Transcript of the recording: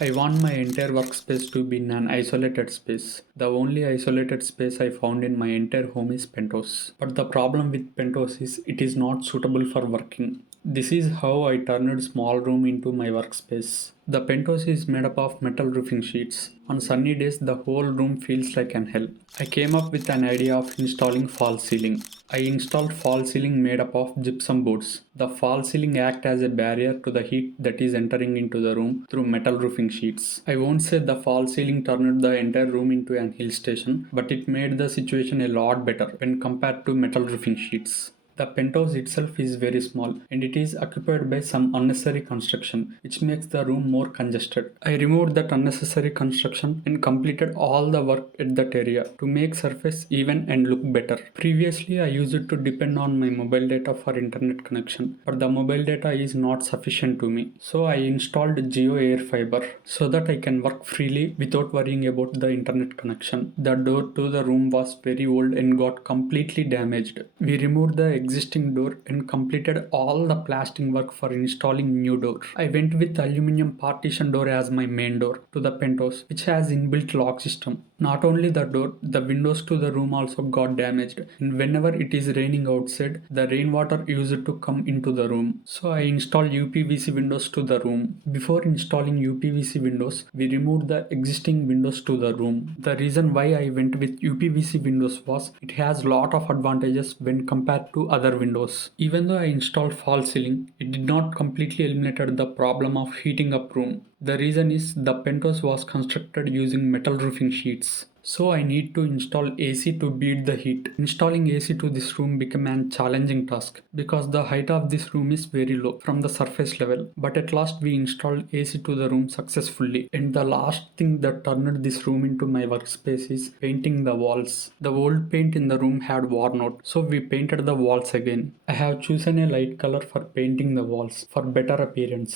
I want my entire workspace to be in an isolated space. The only isolated space I found in my entire home is Penthouse. But the problem with Penthouse is it is not suitable for working. This is how I turned small room into my workspace. The penthouse is made up of metal roofing sheets. On sunny days, the whole room feels like an hell. I came up with an idea of installing false ceiling. I installed false ceiling made up of gypsum boards. The false ceiling act as a barrier to the heat that is entering into the room through metal roofing sheets. I won't say the false ceiling turned the entire room into an hill station, but it made the situation a lot better when compared to metal roofing sheets. The penthouse itself is very small and it is occupied by some unnecessary construction which makes the room more congested. I removed that unnecessary construction and completed all the work at that area to make surface even and look better. Previously I used it to depend on my mobile data for internet connection, but the mobile data is not sufficient to me. So I installed Geo Air Fiber so that I can work freely without worrying about the internet connection. The door to the room was very old and got completely damaged. We removed the existing door and completed all the plastering work for installing new door. I went with aluminum partition door as my main door to the penthouse, which has inbuilt lock system. Not only the door, the windows to the room also got damaged, and whenever it is raining outside, the rainwater used to come into the room. So I installed UPVC windows to the room. Before installing UPVC windows, we removed the existing windows to the room. The reason why I went with UPVC windows was it has lot of advantages when compared to other windows. Even though I installed false ceiling, it did not completely eliminate the problem of heating up room. The reason is the penthouse was constructed using metal roofing sheets. So I need to install AC to beat the heat. Installing AC to this room became a challenging task because the height of this room is very low from the surface level. But at last we installed AC to the room successfully. And the last thing that turned this room into my workspace is painting the walls. The old paint in the room had worn out, so we painted the walls again. I have chosen a light color for painting the walls for better appearance.